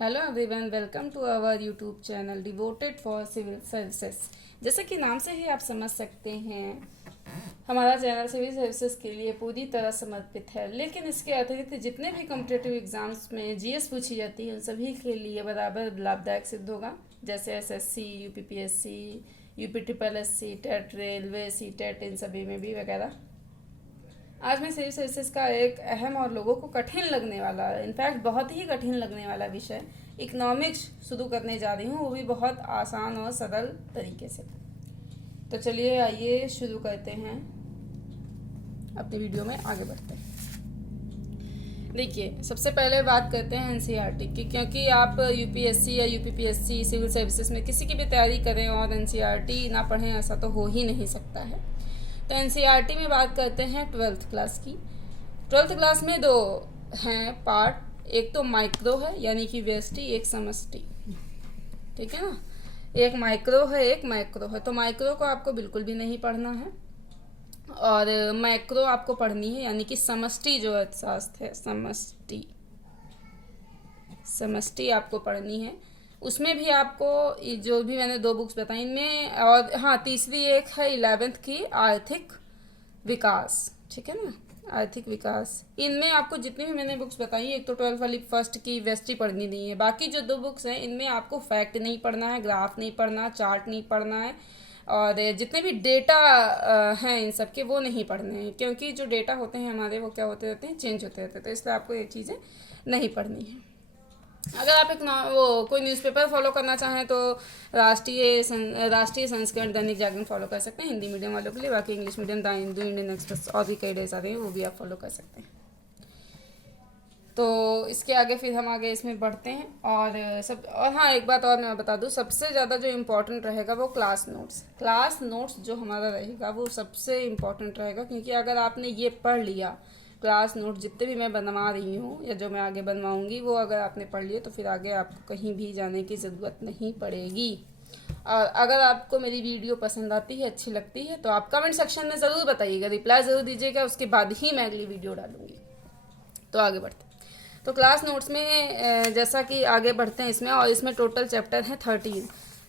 Hello everyone, welcome to our YouTube channel devoted for civil services. जैसे कि नाम से ही आप समझ सकते हैं, हमारा चैनल सिविल सर्विसेज के लिए पूरी तरह समर्पित है। लेकिन इसके अतिरिक्त जितने भी कॉम्पिटिटिव एग्जाम्स में जीएस पूछी जाती है उन सभी के लिए बराबर लाभदायक सिद्ध होगा। जैसे SSC, UPPSC, UP triple SC, TET, railway, C TET, इन सभी में भी वगैरह। आज मैं सिविल सर्विसेज का एक अहम और लोगों को कठिन लगने वाला, इनफैक्ट बहुत ही कठिन लगने वाला विषय इकोनॉमिक्स शुरू करने जा रही हूँ, वो भी बहुत आसान और सरल तरीके से। तो चलिए आइए शुरू करते हैं, अपनी वीडियो में आगे बढ़ते हैं। देखिए, सबसे पहले बात करते हैं एनसीईआरटी की, क्योंकि आप यूपीएससी या यूपीपीएससी सिविल सर्विसेज में किसी की भी तैयारी करें और एनसीईआरटी ना पढ़ें, ऐसा तो हो ही नहीं सकता है। तो एनसीईआरटी में बात करते हैं 12th क्लास की। 12th क्लास में दो हैं पार्ट, एक तो माइक्रो है यानी कि व्यष्टि, एक समष्टि। ठीक है ना, एक माइक्रो है एक मैक्रो है। तो माइक्रो को आपको बिल्कुल भी नहीं पढ़ना है और मैक्रो आपको पढ़नी है, यानी कि समष्टि जो अर्थशास्त्र है, समष्टि आपको पढ़नी है। उसमें भी आपको जो भी मैंने दो बुक्स बताई इनमें, और हाँ तीसरी एक है 11th की आर्थिक विकास। ठीक है ना, आर्थिक विकास। इनमें आपको जितनी भी मैंने बुक्स बताई, एक तो 12th वाली फर्स्ट की व्यष्टि पढ़नी नहीं है। बाकी जो दो बुक्स हैं इनमें आपको फैक्ट नहीं पढ़ना है, ग्राफ नहीं पढ़ना, चार्ट नहीं पढ़ना है, और जितने भी डेटा हैं इन सब के वो नहीं पढ़ने हैं, क्योंकि जो डेटा होते हैं हमारे वो क्या होते रहते हैं, चेंज होते रहते हैं। तो इसलिए आपको ये चीज़ें नहीं पढ़नी है। अगर आप एक वो कोई न्यूज़पेपर फॉलो करना चाहें तो राष्ट्रीय संस्करण दैनिक जागरण फॉलो कर सकते हैं हिंदी मीडियम वालों के लिए। बाकी English medium, the Hindu, Indian express और भी कई डेज आ रहे हैं, वो भी आप फॉलो कर सकते हैं। तो इसके आगे फिर हम आगे इसमें बढ़ते हैं। और हाँ, एक बात और मैं बता दूँ, सबसे ज़्यादा जो इम्पोर्टेंट रहेगा वो क्लास नोट्स जो हमारा रहेगा वो सबसे इम्पोर्टेंट रहेगा, क्योंकि अगर आपने ये पढ़ लिया, क्लास नोट जितने भी मैं बनवा रही हूँ या जो मैं आगे बनवाऊँगी वो अगर आपने पढ़ लिए तो फिर आगे आपको कहीं भी जाने की ज़रूरत नहीं पड़ेगी। और अगर आपको मेरी वीडियो पसंद आती है, अच्छी लगती है, तो आप कमेंट सेक्शन में ज़रूर बताइएगा, रिप्लाई ज़रूर दीजिएगा, उसके बाद ही मैं अगली वीडियो डालूँगी। तो आगे बढ़ते हैं। तो क्लास नोट्स में जैसा कि आगे बढ़ते हैं इसमें, और इसमें टोटल चैप्टर हैं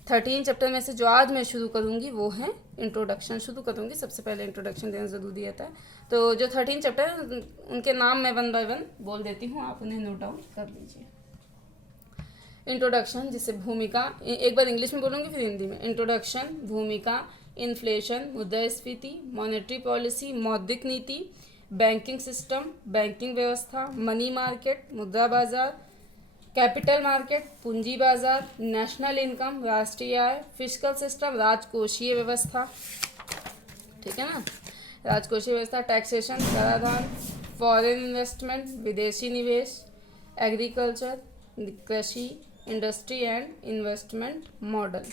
13 चैप्टर में से जो आज मैं शुरू करूँगी वो है इंट्रोडक्शन। शुरू करूँगी, सबसे पहले इंट्रोडक्शन देना ज़रूरी रहता है। तो जो 13 चैप्टर हैं उनके नाम मैं 1 बाय 1 बोल देती हूँ, आप उन्हें नोट डाउन कर लीजिए। इंट्रोडक्शन, जिसे भूमिका, एक बार इंग्लिश में बोलूँगी फिर हिंदी में। इंट्रोडक्शन, भूमिका, इन्फ्लेशन, मुद्रास्फीति, मॉनेटरी पॉलिसी, मौद्रिक नीति, बैंकिंग सिस्टम, बैंकिंग व्यवस्था, मनी मार्केट, मुद्रा बाजार, कैपिटल मार्केट, पूंजी बाजार, नेशनल इनकम, राष्ट्रीय आय, फिस्कल सिस्टम, राजकोषीय व्यवस्था। ठीक है ना, राजकोषीय व्यवस्था, टैक्सेशन, कराधान, फॉरेन इन्वेस्टमेंट, विदेशी निवेश, एग्रीकल्चर, कृषि, इंडस्ट्री एंड इन्वेस्टमेंट मॉडल।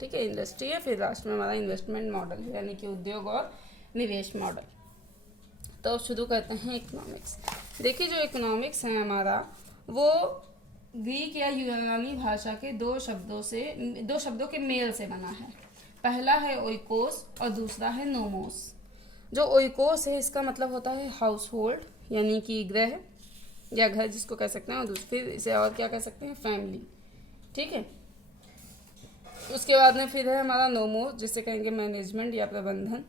ठीक है, इंडस्ट्री है, फिर लास्ट में हमारा इन्वेस्टमेंट मॉडल यानी कि उद्योग और निवेश मॉडल। तो अब शुरू करते हैं इकोनॉमिक्स। देखिए, जो इकोनॉमिक्स है हमारा वो ग्रीक या यूनानी भाषा के दो शब्दों के मेल से बना है। पहला है ओइकोस और दूसरा है नोमोस। जो ओइकोस है इसका मतलब होता है हाउस होल्ड, यानी कि गृह या घर जिसको कह सकते हैं, और फिर इसे और क्या कह सकते हैं, फैमिली। ठीक है, उसके बाद में फिर है हमारा नोमोस, जिसे कहेंगे मैनेजमेंट या प्रबंधन।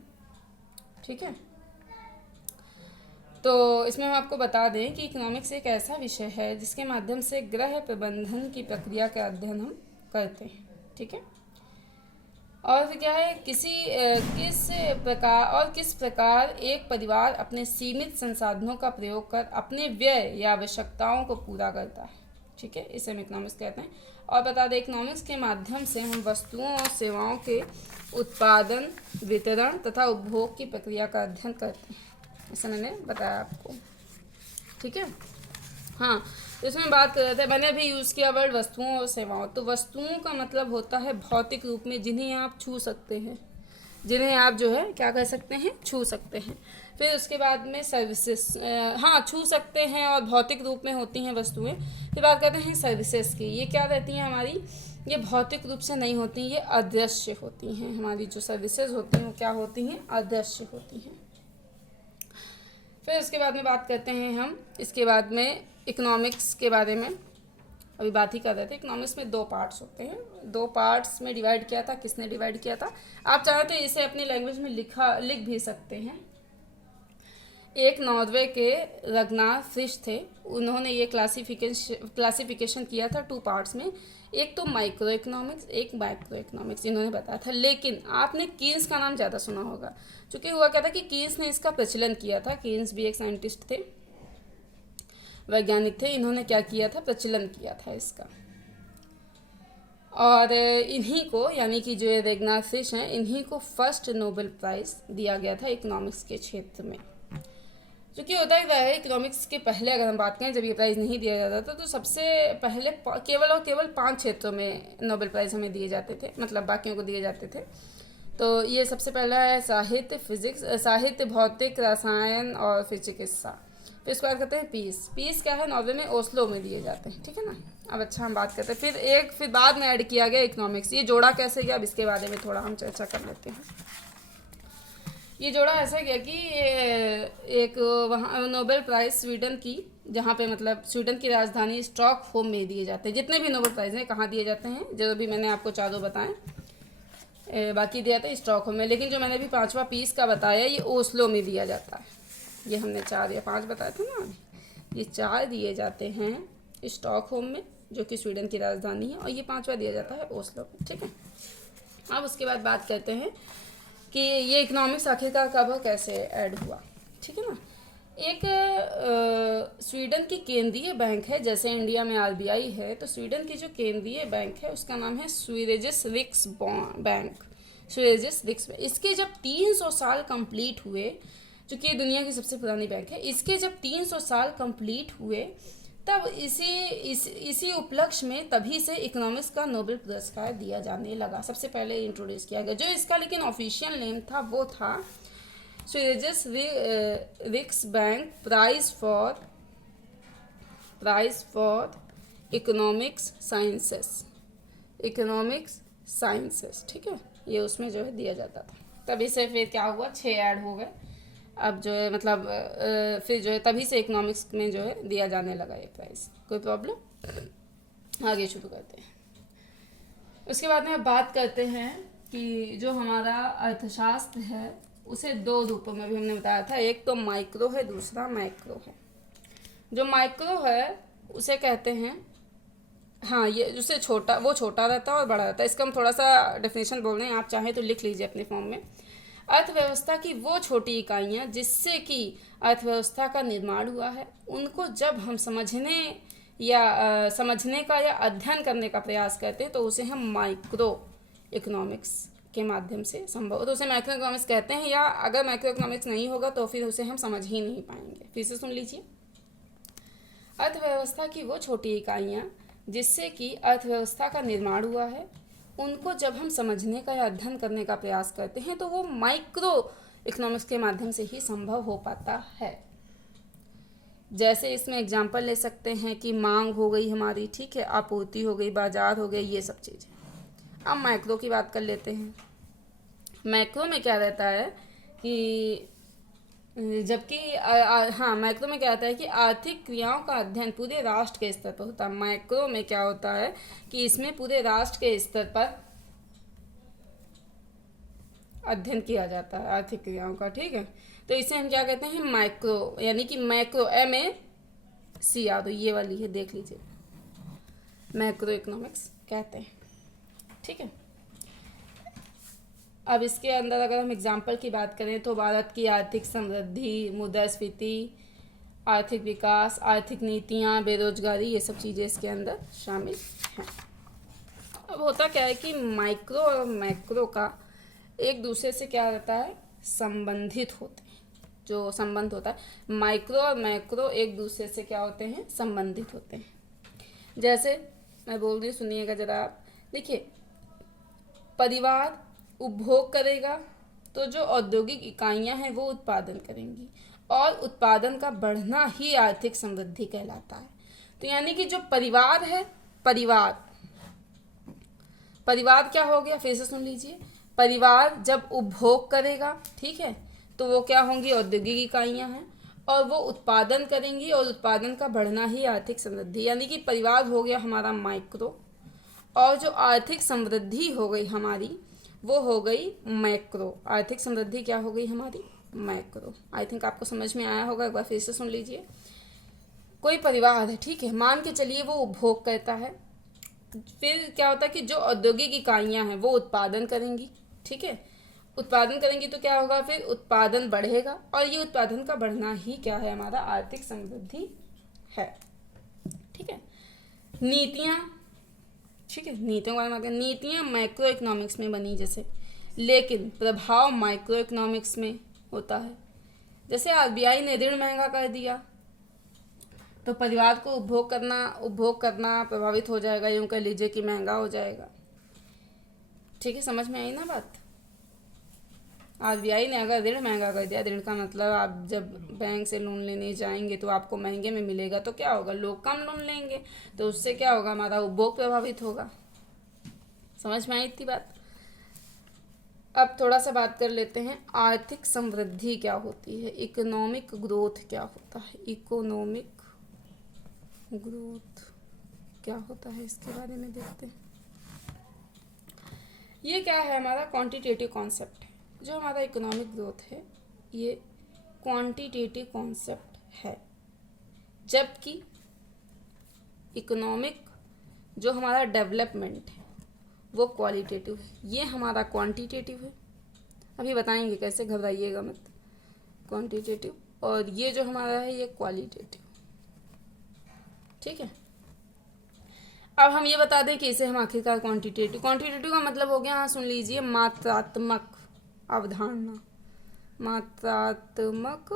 ठीक है, तो इसमें हम आपको बता दें कि इकोनॉमिक्स एक ऐसा विषय है जिसके माध्यम से गृह प्रबंधन की प्रक्रिया का अध्ययन हम करते हैं। ठीक है, और फिर क्या है, किस प्रकार एक परिवार अपने सीमित संसाधनों का प्रयोग कर अपने व्यय या आवश्यकताओं को पूरा करता है। ठीक है, इसे हम इकोनॉमिक्स कहते हैं। और बता दें, इकोनॉमिक्स के माध्यम से हम वस्तुओं और सेवाओं के उत्पादन, वितरण तथा उपभोग की प्रक्रिया का अध्ययन करते हैं, ऐसा मैंने बताया आपको। ठीक है, हाँ, तो इसमें बात कर रहे थे, मैंने अभी यूज़ किया वर्ड वस्तुओं और सेवाओं। तो वस्तुओं का मतलब होता है भौतिक रूप में जिन्हें आप छू सकते हैं, जिन्हें आप जो है क्या कर सकते हैं, छू सकते हैं। फिर उसके बाद में सर्विसेज, हाँ छू सकते हैं और भौतिक रूप में होती हैं वस्तुएं। फिर बात करते हैं सर्विसेज की। ये क्या रहती हैं हमारी, ये भौतिक रूप से नहीं होती, ये अदृश्य होती हैं। हमारी जो सर्विसेज होती हैं वो क्या होती हैं, अदृश्य होती हैं। फिर उसके बाद में बात करते हैं हम इसके बाद में इकोनॉमिक्स के बारे में। अभी बात ही कर रहे थे। इकोनॉमिक्स में 2 पार्ट्स होते हैं, 2 पार्ट्स में डिवाइड किया था। किसने डिवाइड किया था? आप चाहें तो इसे अपनी लैंग्वेज में लिख भी सकते हैं। एक नॉर्वे के रगनार फ्रिश थे, उन्होंने ये क्लासिफिकेशन किया था 2 पार्ट्स में। एक तो माइक्रो इकोनॉमिक्स, एक माइक्रो इकोनॉमिक्स इन्होंने बताया था। लेकिन आपने कीन्स का नाम ज़्यादा सुना होगा, क्योंकि हुआ क्या था कि कीन्स ने इसका प्रचलन किया था। कीन्स भी एक साइंटिस्ट थे, वैज्ञानिक थे। इन्होंने क्या किया था? प्रचलन किया था इसका। और इन्हीं को, यानी कि जो ये रगनार फ्रिश हैं, इन्हीं को फर्स्ट नोबेल प्राइज़ दिया गया था इकोनॉमिक्स के क्षेत्र में। क्योंकि होता क्या है, इकोनॉमिक्स के पहले अगर हम बात करें, जब ये प्राइज़ नहीं दिया जाता था, तो सबसे पहले केवल और केवल 5 क्षेत्रों में नोबेल प्राइज़ हमें दिए जाते थे, मतलब बाकियों को दिए जाते थे। तो ये सबसे पहला है साहित्य, फिजिक्स, साहित्य, भौतिक, रसायन और फिर चिकित्सा। फिर इसके बाद करते हैं पीस। पीस क्या है? नॉर्वे में ओस्लो में दिए जाते हैं, ठीक है ना। अब अच्छा हम बात करते हैं। फिर बाद में ऐड किया गया इकोनॉमिक्स। ये जोड़ा कैसे गया, अब इसके बारे में थोड़ा हम चर्चा कर लेते हैं। ये जोड़ा ऐसा गया कि एक वहाँ नोबेल प्राइज़ स्वीडन की, जहाँ पे मतलब स्वीडन की राजधानी स्टॉकहोम में दिए जाते हैं। जितने भी नोबेल प्राइज़ हैं कहाँ दिए जाते हैं, जो भी मैंने आपको चारों बताएं, बाकी दिया था स्टॉकहोम में। लेकिन जो मैंने भी 5वां पीस का बताया, ये ओस्लो में दिया जाता है। ये हमने 4 या 5 बताए थे ना, ये 4 दिए जाते हैं स्टॉकहोम में, जो कि स्वीडन की राजधानी है, और ये 5वां दिया जाता है ओस्लो में, ठीक है। अब उसके बाद बात करते हैं कि ये इकोनॉमिक्स आखिरकार कब और कैसे ऐड हुआ, ठीक है ना। एक स्वीडन की केंद्रीय बैंक है, जैसे इंडिया में आरबीआई है, तो स्वीडन की जो केंद्रीय बैंक है उसका नाम है स्वीरेजिस रिक्स बैंक, स्वीरेजिस रिक्स बैंक। इसके जब 300 साल कंप्लीट हुए, चूँकि ये दुनिया की सबसे पुरानी बैंक है, इसके जब 300 साल कंप्लीट हुए, तब इसी उपलक्ष्य में तभी से इकोनॉमिक्स का नोबेल पुरस्कार दिया जाने लगा। सबसे पहले इंट्रोड्यूस किया गया। जो इसका लेकिन ऑफिशियल नेम था वो था Sveriges Riksbank prize for economics sciences, ठीक है। ये उसमें जो है दिया जाता था। तभी से फिर क्या हुआ, 6 ऐड हो गए। अब जो है मतलब फिर जो है तभी से इकोनॉमिक्स में जो है दिया जाने लगा ये प्राइज़। कोई प्रॉब्लम? आगे शुरू करते हैं। उसके बाद में बात करते हैं कि जो हमारा अर्थशास्त्र है उसे 2 रूपों में भी हमने बताया था। एक तो माइक्रो है, दूसरा मैक्रो है। जो माइक्रो है उसे कहते हैं, हाँ, ये उससे छोटा, वो छोटा रहता है और बड़ा रहता है। इसका हम थोड़ा सा डेफिनेशन बोल रहे हैं, आप चाहें तो लिख लीजिए अपने फॉर्म में। अर्थव्यवस्था की वो छोटी इकाइयाँ जिससे कि अर्थव्यवस्था का निर्माण हुआ है, उनको जब हम समझने का या अध्ययन करने का प्रयास करते हैं, तो उसे हम माइक्रो इकोनॉमिक्स के माध्यम से संभव, तो उसे माइक्रो इकोनॉमिक्स कहते हैं। या अगर माइक्रो इकोनॉमिक्स नहीं होगा तो फिर उसे हम समझ ही नहीं पाएंगे। फिर से सुन लीजिए। अर्थव्यवस्था की वो छोटी इकाइयाँ जिससे कि अर्थव्यवस्था का निर्माण हुआ है, उनको जब हम समझने का या अध्ययन करने का प्रयास करते हैं, तो वो माइक्रो इकोनॉमिक्स के माध्यम से ही संभव हो पाता है। जैसे इसमें एग्जांपल ले सकते हैं कि मांग हो गई हमारी, ठीक है, आपूर्ति हो गई, बाजार हो गए, ये सब चीज़ें। अब मैक्रो की बात कर लेते हैं। मैक्रो में क्या रहता है कि जबकि हाँ, मैक्रो में क्या होता है कि आर्थिक क्रियाओं का अध्ययन पूरे राष्ट्र के स्तर पर होता है। मैक्रो में क्या होता है कि इसमें पूरे राष्ट्र के स्तर पर अध्ययन किया जाता है आर्थिक क्रियाओं का, ठीक है। तो इसे हम क्या कहते हैं, मैक्रो, यानी कि मैक्रो, MACR, तो ये वाली है, देख लीजिए, मैक्रो इकोनॉमिक्स कहते हैं, ठीक है। अब इसके अंदर अगर हम एग्जाम्पल की बात करें तो भारत की आर्थिक समृद्धि, मुद्रास्फीति, आर्थिक विकास, आर्थिक नीतियाँ, बेरोजगारी, ये सब चीज़ें इसके अंदर शामिल हैं। अब होता क्या है कि माइक्रो और मैक्रो का एक दूसरे से क्या रहता है, संबंधित होते हैं। जो संबंध होता है, माइक्रो और मैक्रो एक दूसरे से क्या होते हैं, संबंधित होते हैं। जैसे मैं बोल रही हूँ, सुनिएगा जरा आप। देखिए, परिवार उपभोग करेगा तो जो औद्योगिक इकाइयां हैं वो उत्पादन करेंगी, और उत्पादन का बढ़ना ही आर्थिक समृद्धि कहलाता है। तो यानी कि जो परिवार है, परिवार क्या हो गया, फिर से सुन लीजिए। परिवार जब उपभोग करेगा, ठीक है, तो वो क्या होंगी, औद्योगिक इकाइयां हैं, और वो उत्पादन करेंगी, और उत्पादन का बढ़ना ही आर्थिक समृद्धि, यानी कि परिवार हो गया हमारा माइक्रो, और जो आर्थिक समृद्धि हो गई हमारी वो हो गई मैक्रो। आर्थिक समृद्धि क्या हो गई हमारी? मैक्रो। आई थिंक आपको समझ में आया होगा, एक बार फिर से सुन लीजिए। कोई परिवार है, ठीक है, मान के चलिए वो उपभोग करता है, फिर क्या होता है कि जो औद्योगिक इकाइयां हैं वो उत्पादन करेंगी, ठीक है, उत्पादन करेंगी तो क्या होगा, फिर उत्पादन बढ़ेगा, और ये उत्पादन का बढ़ना ही क्या है हमारा? आर्थिक समृद्धि है, ठीक है। नीतियां, ठीक है, नीतियों के बारे में बात करें। नीतियां मैक्रो इकोनॉमिक्स में बनी जैसे, लेकिन प्रभाव माइक्रो इकोनॉमिक्स में होता है। जैसे आरबीआई ने ऋण महंगा कर दिया तो परिवार को उपभोग करना प्रभावित हो जाएगा, यूं कह लीजिए कि महंगा हो जाएगा, ठीक है, समझ में आई ना बात? आरबीआई ने अगर ऋण महंगा कर दिया, ऋण का मतलब आप जब बैंक से लोन लेने जाएंगे तो आपको महंगे में मिलेगा, तो क्या होगा, लोग कम लोन लेंगे, तो उससे क्या होगा, हमारा उपभोग प्रभावित होगा। समझ में आई इतनी बात? अब थोड़ा सा बात कर लेते हैं आर्थिक समृद्धि क्या होती है, इकोनॉमिक ग्रोथ क्या होता है, इकोनॉमिक ग्रोथ क्या होता है, इसके बारे में देखते हैं। ये क्या है, हमारा क्वांटिटेटिव कॉन्सेप्ट है। जो हमारा इकोनॉमिक ग्रोथ है ये क्वांटिटेटिव कॉन्सेप्ट है, जबकि इकोनॉमिक जो हमारा डेवलपमेंट है वो क्वालिटेटिव है, ये हमारा क्वांटिटेटिव है। अभी बताएंगे कैसे, घबराइएगा मत। क्वांटिटेटिव, और ये जो हमारा है ये क्वालिटेटिव, ठीक है। अब हम ये बता दें कि इसे हम आखिरकार क्वांटिटेटिव का मतलब हो गया, हाँ सुन लीजिए, मात्रात्मक अवधारणा, मात्रात्मक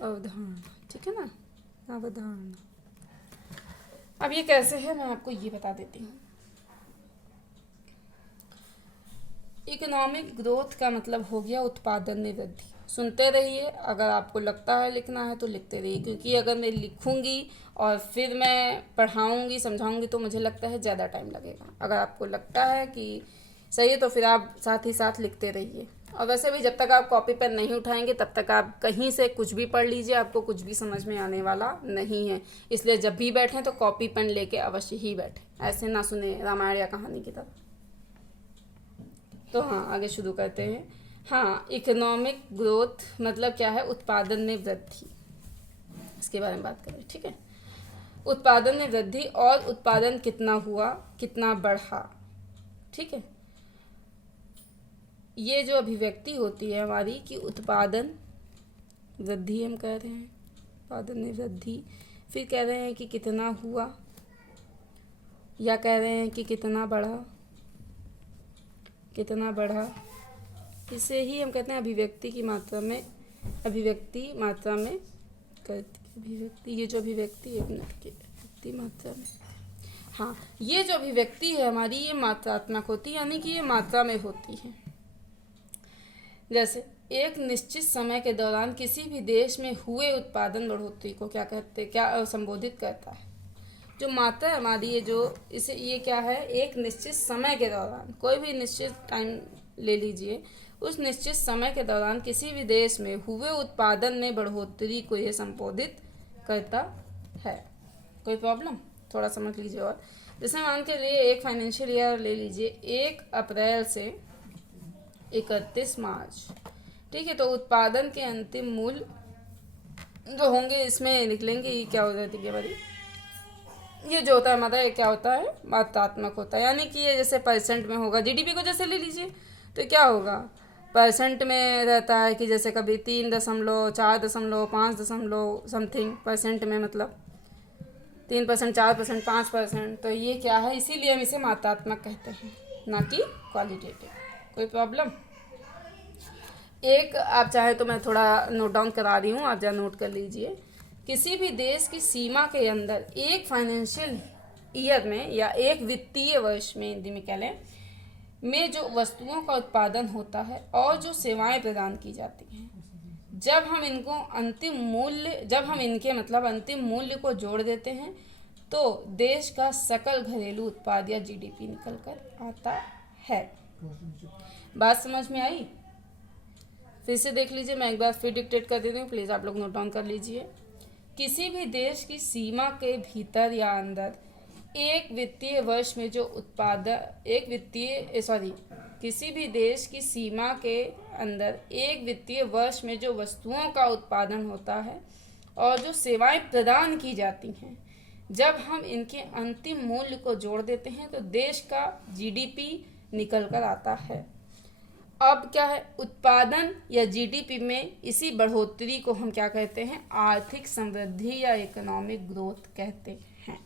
अवधारणा, ठीक है ना, अवधारणा। अब ये कैसे है मैं आपको ये बता देती हूँ। इकोनॉमिक ग्रोथ का मतलब हो गया उत्पादन में वृद्धि। सुनते रहिए, अगर आपको लगता है लिखना है तो लिखते रहिए, क्योंकि अगर मैं लिखूंगी और फिर मैं पढ़ाऊंगी समझाऊंगी तो मुझे लगता है ज़्यादा टाइम लगेगा। अगर आपको लगता है कि सही है तो फिर आप साथ ही साथ लिखते रहिए। और वैसे भी जब तक आप कॉपी पेन नहीं उठाएंगे तब तक आप कहीं से कुछ भी पढ़ लीजिए, आपको कुछ भी समझ में आने वाला नहीं है। इसलिए जब भी बैठें तो कॉपी पेन लेके अवश्य ही बैठें, ऐसे ना सुने रामायण या कहानी की तरह। तो हाँ, आगे शुरू करते हैं। हाँ, इकोनॉमिक ग्रोथ मतलब क्या है, उत्पादन में वृद्धि, इसके बारे में बात करें, ठीक है। उत्पादन में वृद्धि, और उत्पादन कितना हुआ, कितना बढ़ा, ठीक है। ये जो अभिव्यक्ति होती है हमारी कि उत्पादन वृद्धि हम कह रहे हैं, उत्पादन में वृद्धि, फिर कह रहे हैं कि कितना हुआ, या कह रहे हैं कि कितना बढ़ा, इसे ही हम कहते हैं अभिव्यक्ति की मात्रा में, अभिव्यक्ति मात्रा में अभिव्यक्ति, ये जो अभिव्यक्ति, एक मिनट की अभिव्यक्ति मात्रा में, हाँ, ये जो अभिव्यक्ति है हमारी ये मात्रात्मक होती है, यानी कि ये मात्रा में होती है। जैसे एक निश्चित समय के दौरान किसी भी देश में हुए उत्पादन बढ़ोतरी को क्या संबोधित करता है। जो मात्रा है हमारी ये जो इसे ये क्या है, एक निश्चित समय के दौरान, कोई भी निश्चित टाइम ले लीजिए, उस निश्चित समय के दौरान किसी भी देश में हुए उत्पादन में बढ़ोतरी को ये संबोधित करता है। कोई प्रॉब्लम, थोड़ा समझ लीजिए। और जैसे मान के लिए एक फाइनेंशियल ईयर ले लीजिए, 1 अप्रैल से 31 मार्च, ठीक है, तो उत्पादन के अंतिम मूल्य जो होंगे इसमें लिख लेंगे, ये क्या हो जाती है हमारी, ये जो होता है हमारा ये क्या होता है, मात्रात्मक होता है, यानी कि ये जैसे परसेंट में होगा। जीडीपी को जैसे ले लीजिए तो क्या होगा, परसेंट में रहता है कि जैसे कभी 3.4, 5 समथिंग परसेंट में, मतलब 3%, 4%, 5%, तो ये क्या है, इसीलिए हम इसे मात्रात्मक कहते हैं, ना कि क्वालिटेटिव। कोई प्रॉब्लम? एक आप चाहे तो मैं थोड़ा नोट डाउन करा रही हूँ, आप जरा नोट कर लीजिए। किसी भी देश की सीमा के अंदर एक फाइनेंशियल ईयर में या एक वित्तीय वर्ष में, हिंदी में कह लें, में जो वस्तुओं का उत्पादन होता है और जो सेवाएं प्रदान की जाती हैं, जब हम इनके मतलब अंतिम मूल्य को जोड़ देते हैं तो देश का सकल घरेलू उत्पाद या जीडीपी निकल कर आता है। बात समझ में आई? फिर से देख लीजिए, मैं एक बार फिर डिक्टेट कर देती हूँ, प्लीज़ आप लोग नोट डाउन कर लीजिए। किसी भी देश की सीमा के भीतर या अंदर एक वित्तीय वर्ष में जो किसी भी देश की सीमा के अंदर एक वित्तीय वर्ष में जो वस्तुओं का उत्पादन होता है और जो सेवाएं प्रदान की जाती हैं, जब हम इनके अंतिम मूल्य को जोड़ देते हैं तो देश का जीडीपी निकल कर आता है। अब क्या है, उत्पादन या जीडीपी में इसी बढ़ोतरी को हम क्या कहते हैं, आर्थिक समृद्धि या इकोनॉमिक ग्रोथ कहते हैं।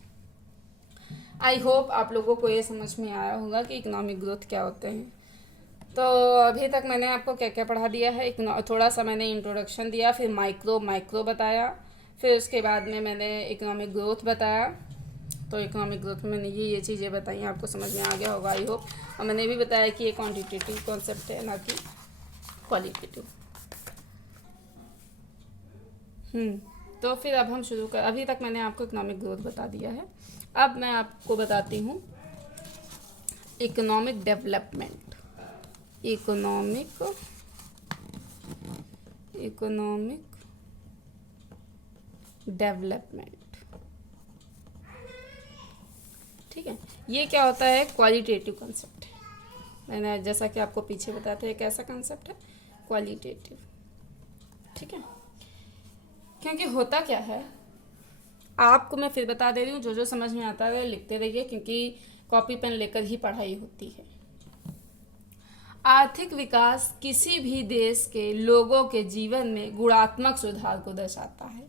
आई होप आप लोगों को ये समझ में आया होगा कि इकोनॉमिक ग्रोथ क्या होते हैं। तो अभी तक मैंने आपको क्या क्या पढ़ा दिया है, थोड़ा सा मैंने इंट्रोडक्शन दिया, फिर माइक्रो बताया, फिर उसके बाद में मैंने इकोनॉमिक ग्रोथ बताया। तो इकोनॉमिक ग्रोथ में मैंने ये चीज़ें बताई, आपको समझ में आ गया होगा आई होप। और मैंने ये भी बताया कि ये क्वांटिटेटिव कॉन्सेप्ट है, ना कि क्वालिटेटिव। तो फिर अब हम शुरू कर, अभी तक मैंने आपको इकोनॉमिक ग्रोथ बता दिया है। अब मैं आपको बताती हूँ इकोनॉमिक डेवलपमेंट। इकोनॉमिक डेवलपमेंट, ठीक है। ये क्या होता है, क्वालिटेटिव कंसेप्ट है। मैंने जैसा कि आपको पीछे बताया था, ये कैसा कंसेप्ट है, क्वालिटेटिव, ठीक है। क्योंकि होता क्या है, आपको मैं फिर बता दे रही हूँ, जो समझ में आता है लिखते रहिए, क्योंकि कॉपी पेन लेकर ही पढ़ाई होती है। आर्थिक विकास किसी भी देश के लोगों के जीवन में गुणात्मक सुधार को दर्शाता है।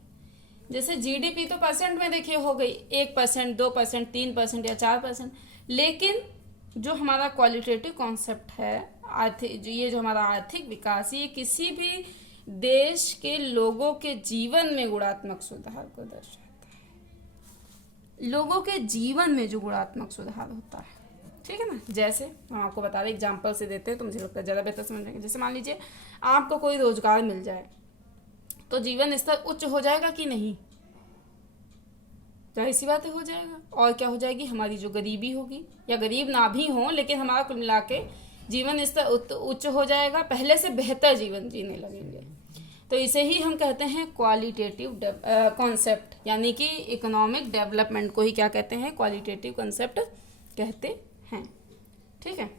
जैसे जीडीपी तो परसेंट में देखिए हो गई, 1%, 2%, 3% या 4%, लेकिन जो हमारा क्वालिटेटिव कॉन्सेप्ट है ये जो हमारा आर्थिक विकास, ये किसी भी देश के लोगों के जीवन में गुणात्मक सुधार को दर्शाता है। लोगों के जीवन में जो गुणात्मक सुधार होता है, ठीक है ना। जैसे हम आपको बता रहे, एग्जाम्पल से देते हैं तो मुझे लगता है ज़्यादा बेहतर समझ जाएंगे। जैसे मान लीजिए आपको कोई रोजगार मिल जाए तो जीवन स्तर उच्च हो जाएगा कि नहीं, जाहिर सी बात है हो जाएगा। और क्या हो जाएगी, हमारी जो गरीबी होगी, या गरीब ना भी हो लेकिन हमारा कुल मिला के जीवन स्तर उच्च हो जाएगा, पहले से बेहतर जीवन जीने लगेंगे। तो इसे ही हम कहते हैं क्वालिटेटिव कॉन्सेप्ट, यानी कि इकोनॉमिक डेवलपमेंट को ही क्या कहते हैं, क्वालिटेटिव कॉन्सेप्ट कहते हैं, ठीक है।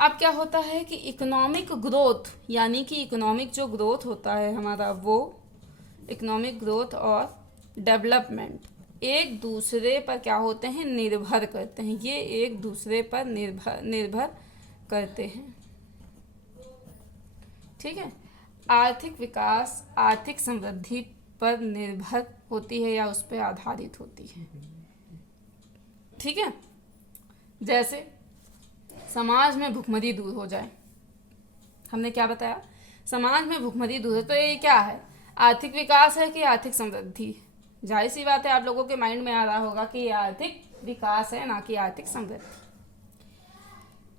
अब क्या होता है कि इकोनॉमिक ग्रोथ, यानी कि इकोनॉमिक जो ग्रोथ होता है हमारा, वो इकोनॉमिक ग्रोथ और डेवलपमेंट एक दूसरे पर क्या होते हैं, निर्भर करते हैं। ये एक दूसरे पर निर्भर करते हैं, ठीक है। आर्थिक विकास आर्थिक समृद्धि पर निर्भर होती है या उस पर आधारित होती है, ठीक है। जैसे समाज में भुखमरी दूर हो जाए, हमने क्या बताया, समाज में भुखमरी दूर है, तो ये क्या है, आर्थिक विकास है कि आर्थिक समृद्धि। जाहिर सी बात है आप लोगों के माइंड में आ रहा होगा कि ये आर्थिक विकास है, ना कि आर्थिक समृद्धि,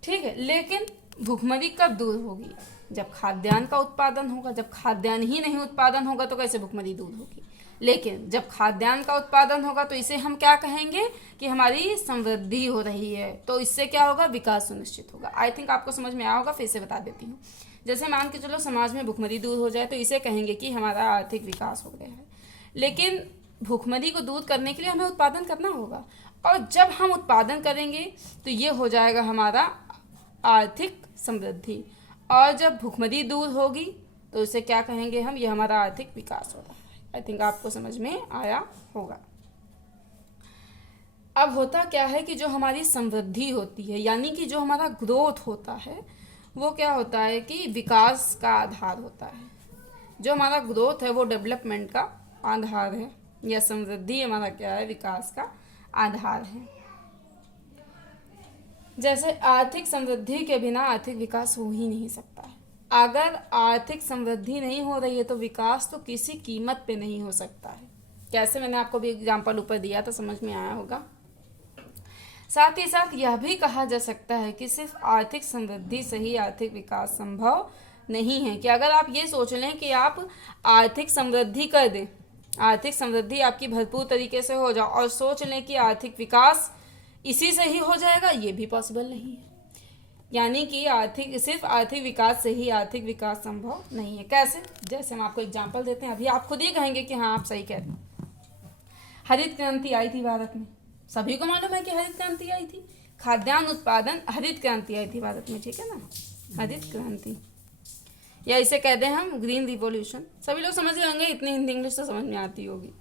ठीक है। लेकिन भुखमरी कब दूर होगी, जब खाद्यान्न का उत्पादन होगा। जब खाद्यान्न ही नहीं उत्पादन होगा तो कैसे भुखमरी दूर होगी। लेकिन जब खाद्यान्न का उत्पादन होगा तो इसे हम क्या कहेंगे कि हमारी समृद्धि हो रही है, तो इससे क्या होगा, विकास सुनिश्चित होगा। आई थिंक आपको समझ में आया होगा, फिर से बता देती हूँ। जैसे मान के चलो समाज में भुखमरी दूर हो जाए तो इसे कहेंगे कि हमारा आर्थिक विकास हो गया है। लेकिन भुखमरी को दूर करने के लिए हमें उत्पादन करना होगा, और जब हम उत्पादन करेंगे तो ये हो जाएगा हमारा आर्थिक समृद्धि। और जब भुखमरी दूर होगी तो इसे क्या कहेंगे हम, ये हमारा आर्थिक विकास हो रहा है। आई थिंक आपको समझ में आया होगा। अब होता क्या है कि जो हमारी समृद्धि होती है, यानी कि जो हमारा ग्रोथ होता है, वो क्या होता है कि विकास का आधार होता है। जो हमारा ग्रोथ है वो डेवलपमेंट का आधार है, या समृद्धि हमारा क्या है, विकास का आधार है। जैसे आर्थिक समृद्धि के बिना आर्थिक विकास हो ही नहीं सकता है। अगर आर्थिक समृद्धि नहीं हो रही है तो विकास तो किसी कीमत पे नहीं हो सकता है। कैसे, मैंने आपको भी एग्जाम्पल ऊपर दिया था, समझ में आया होगा। साथ ही साथ यह भी कहा जा सकता है कि सिर्फ आर्थिक समृद्धि से ही आर्थिक विकास संभव नहीं है। कि अगर आप ये सोच लें कि आप आर्थिक समृद्धि कर दें, आर्थिक समृद्धि आपकी भरपूर तरीके से हो जाए, और सोच लें कि आर्थिक विकास इसी से ही हो जाएगा, ये भी पॉसिबल नहीं है। यानी कि सिर्फ आर्थिक विकास से ही आर्थिक विकास संभव नहीं है। कैसे? जैसे हम आपको एग्जांपल देते हैं, अभी आप खुद ही कहेंगे कि हाँ आप सही कह रहे हैं। हरित क्रांति आई थी भारत में, सभी को मालूम है कि हरित क्रांति आई थी। खाद्यान्न उत्पादन हरित क्रांति आई थी भारत में, ठीक है ना, हरित क्रांति, या इसे कहते हैं हम ग्रीन रिवॉल्यूशन। सभी लोग समझ गए होंगे, इतनी हिंदी इंग्लिश तो समझ में आती होगी।